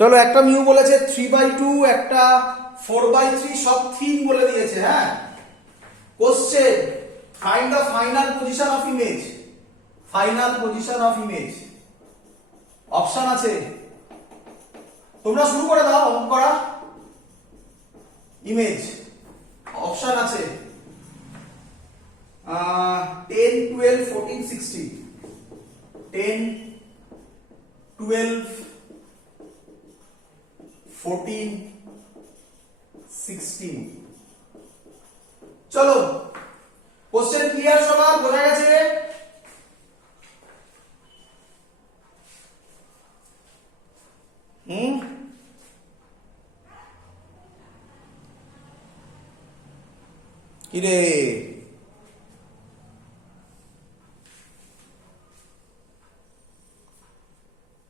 চলো, একটা মিউ বলেছে 3/2, একটা 4/3, সব থিম বলে দিয়েছে। হ্যাঁ, question find the final position of image. Final position of image option আছে, তোমরা শুরু করে দাও অঙ্ক করা। ইমেজ অপশন আছে 10, 12, 14, 16। 10, 12, 14, 16। চলো, কোশ্চেন ক্লিয়ার সবার? বোঝা গেছে? কিরে,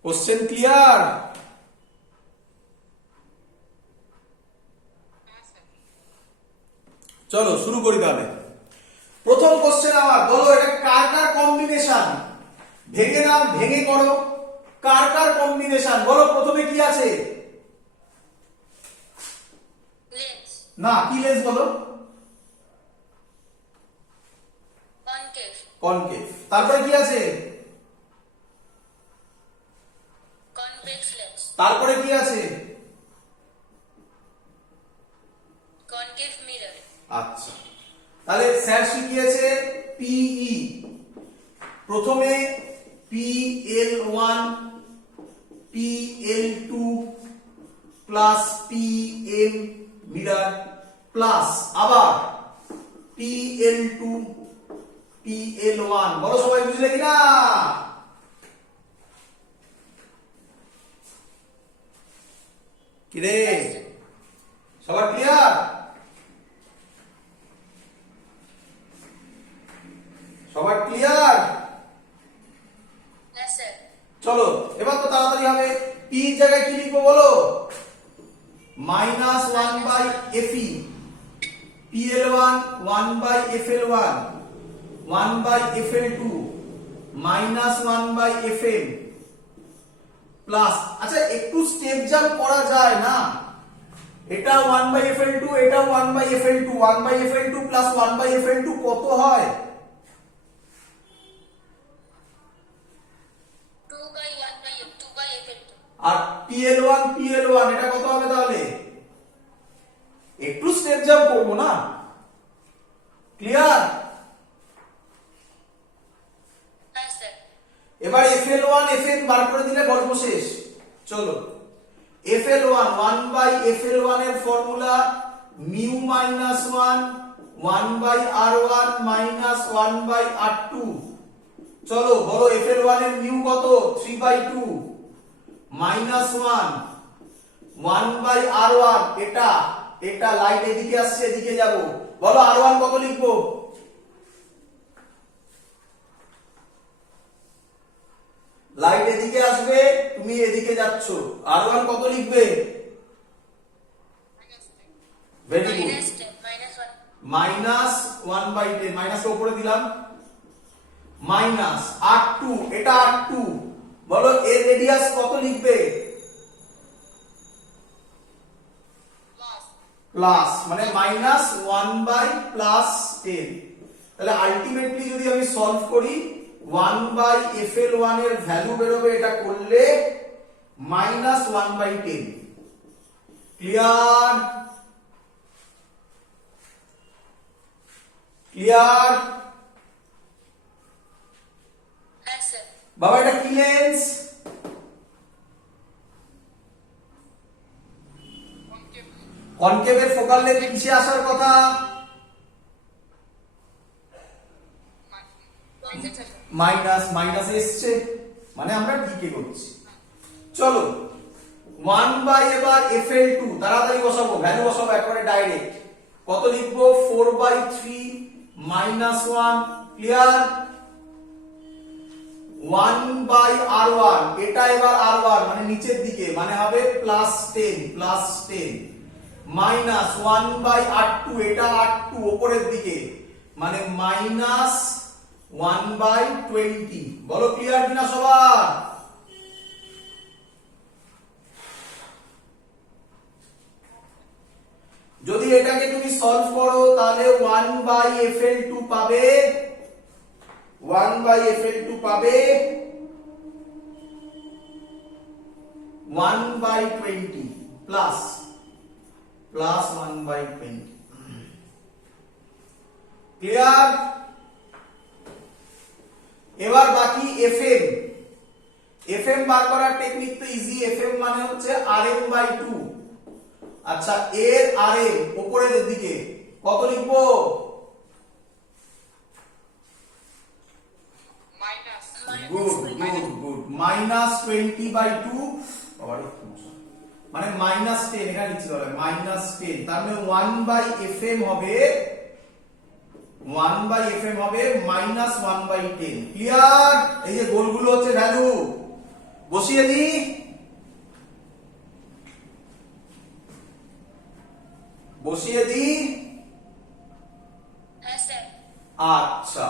কোশ্চেন ক্লিয়ার? চলো শুরু করি তাহলে। প্রথম কোশ্চেন আমার, বলো এটা কার কার কম্বিনেশন? ভেঙে নাও, ভেঙে করো। কার কার কম্বিনেশন বলো? প্রথমে কি আছে? না, কি লেন্স বলো? কনকেভ। কনকেভ। তারপরে কি আছে? Convex lens. তারপরে কি আছে? Concave mirror. আচ্ছা, তাহলে স্যার শিখিয়েছে পিই। প্রথমে PL1, PL2 plus PM mirror plus আবার PL2, PL1। বলো সবাই বুঝলে কিনা? কিরে, সবার ক্লিয়ার? সবার ক্লিয়ার? হ্যাঁ স্যার। চলো এবার তো তাড়াতাড়ি হবে। P এর জায়গায় কি লিখবো বলো? -1/FE। PL1 1/FL1, 1/FL2, -1/FM plus. আচ্ছা, একটু স্টেপ জাম্প করা যায় না? এটা 1/FL2, এটা 1/FL2, 1/FL2 প্লাস 1/FL2 কত হয়? 2/1/2/FL2। আর PL1, PL1 এটা কত হবে তাহলে? একটু স্টেপ জাম্প করবো না? ক্লিয়ার? হ্যাঁ স্যার। এবার FL1 FN বার করে দিলে গল্প শেষ। চলো, FL1 1/FL1 এর formula mu minus 1 1/R1 minus 1/R2। চলো বলো, FL1 এর মিউ কত? 3/2 মাইনাস 1 1/R1। এটা এটা লাইট এদিকে আসছে, এদিকে যাব। বলো R1 কত লিখবো? লাইট এদিকে আসবে, তুমি এদিকে যাচ্ছ। R1 কত লিখবে? Very good, -1/10। মাইনাসটা উপরে দিলাম। মাইনাস R2, এটা R2। বলো এর রেডিয়াস কত লিখবে? প্লাস, মানে -1/+10। তাহলে আলটিমেটলি যদি আমি সলভ করি 1/FL1 এর ভ্যালু বেরোবে এটা করলে -1/10। ক্লিয়ার? ক্লিয়ার? হ্যাঁ স্যার। বাবা এটা কি লেন্স? কনকেভের ফোকাল লেন্থ নিচে আসার কথা। মাইনাস এসছে, মানে আমরা ঠিক করছি। চলো 1/FL2 তাড়াতাড়ি বসাবো, ভ্যালু বসাবো একবারে ডাইরেক্ট। কত লিখবো? 4/3 -1। ক্লিয়ার? 1/R1, এটা এবার R1 মানে নিচের দিকে, মানে হবে +10 মাইনাস 1/R2, এটা R2 উপরের দিকে, মানে -1/20। বলো ক্লিয়ার কিনা সবার? যদি এটাকে তুমি সলভ করো তাহলে 1/FL2 পাবে 1/FL2 পাবে 1/20 প্লাস 1/20। ক্লিয়ার? এবার বাকি FM। FM বার করার টেকনিক তো ইজি। FM মানে হচ্ছে RM/2। আচ্ছা, এর RM উপরের দিকে কত লিখবো? গুড গুড গুড -20/2 মানে -10 এখানে লিখতে হবে -10। তার মানে 1/FM হবে 1/10 ক্লিয়ার? এই যে গোলগুলো হচ্ছে ভ্যালু, বসিয়ে দিই। হ্যাঁ স্যার। আচ্ছা,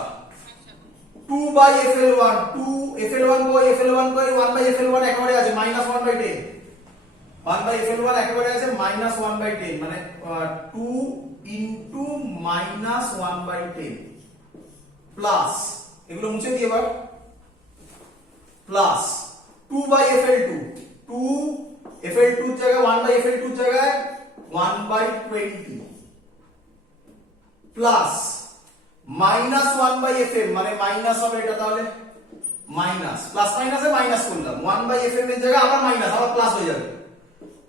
2/FL1 2/FL1 কই? FL1 কই? 1/FL1 একেবারে আছে -1/10। 1/FL1 একেবারে আছে -1/10 মানে 2 ইনটু -1/10 প্লাস, এগুলো মুছে দিই এবার, প্লাস 2/FL2 2/FL2 এর জায়গায় 1/FL2 এর জায়গায় 1/20 প্লাস -1/FM মানে মাইনাস হবে এটা, তাহলে মাইনাস প্লাস মাইনাসে মাইনাস করলাম 1/FM এর জায়গায় আবার মাইনাস আবার প্লাস হয়ে যাবে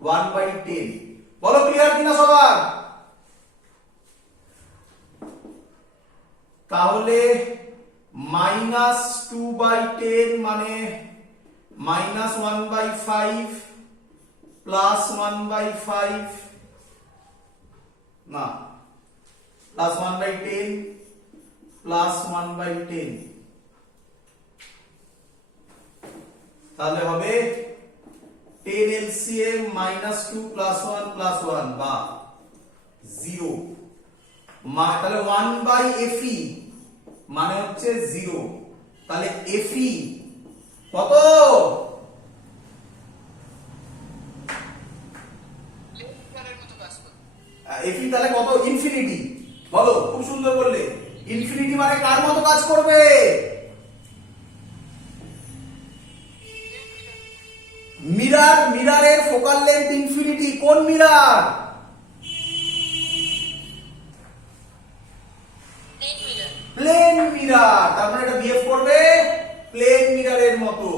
1/10। বলো ক্লিয়ার কিনা সবার? তাহলে -2/10 মানে -1/5 প্লাস 1/5 না প্লাস 1/10 প্লাস 1/10 তাহলে হবে 10 LCM -2 প্লাস 1 প্লাস 1 বা 0। তাহলে 1/FE মানে হচ্ছে 0। তাহলে FE কত? FE তাহলে কত? ইনফিনিটি। বলো, খুব সুন্দর বললে। ইনফিনিটি মানে কার মতো কাজ করবে? মিরারের ফোকাল লেন্থ ইনফিনিটি। কোন মিরার? Plane mirror. তার মানে এটা বিহেভ করবে প্লেন মিরারের মতো।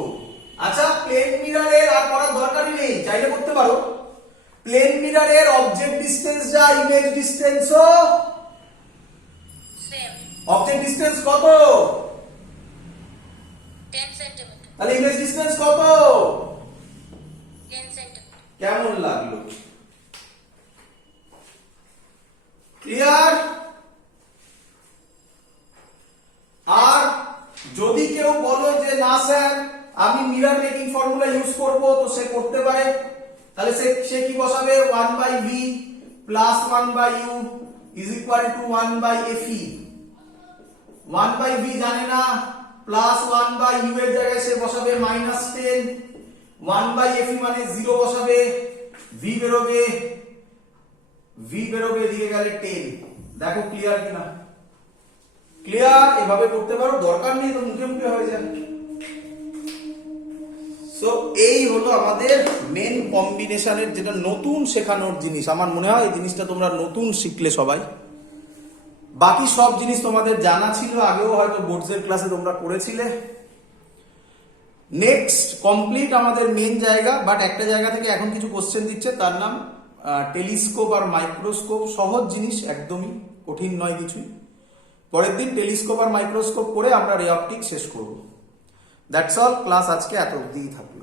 আচ্ছা, প্লেন মিরারের আর করার দরকারই নেই, চাইলে করতে পারো। প্লেন মিরারের অবজেক্ট ডিসটেন্স যা ইমেজ ডিসটেন্সও সেম। অবজেক্ট ডিসটেন্স কত? 10 সেন্টিমিটার। তাহলে ইমেজ ডিসটেন্স কত? 10 সেন্টিমিটার। কেমন লাগলো? ক্লিয়ার? আর যদি কেউ বলো যে না স্যার আমি মিরর মেকিং ফর্মুলা ইউজ করব, তো সে করতে পারে। তাহলে সে কি বসাবে? 1/V plus 1/U is equal to 1/FE। 1/V জানে না, প্লাস 1/U এর জায়গায় সে বসাবে -10, 1/FE মানে 0 বসাবে, V বেরোবে দিকে গেলে 10। দেখো ক্লিয়ার কিনা? ক্লিয়ার? এভাবে করতে পারো, দরকার নেই তো মুখে মুখে হয়ে যায়। সো এই হলো আমাদের মেন কম্বিনেশনের যেটা নতুন শেখানোর জিনিস। আমার মনে হয় এই জিনিসটা তোমরা নতুন শিখলে সবাই। বাকি সব জিনিস তোমাদের জানা ছিল, আগেও হয়তো বোর্ডসের ক্লাসে তোমরা করেছিলে। নেক্সট কমপ্লিট আমাদের মেন জায়গা, বাট একটা জায়গা থেকে এখন কিছু কোশ্চেন দিচ্ছে, তার নাম টেলিস্কোপ আর মাইক্রোস্কোপ। সহজ জিনিস, একদমই কঠিন নয় কিছুই। পরের দিন টেলিস্কোপ আর মাইক্রোস্কোপ করে আমরা রে অপটিক শেষ করব। That's all. ক্লাস আজকে এত অবধিই থাকলো।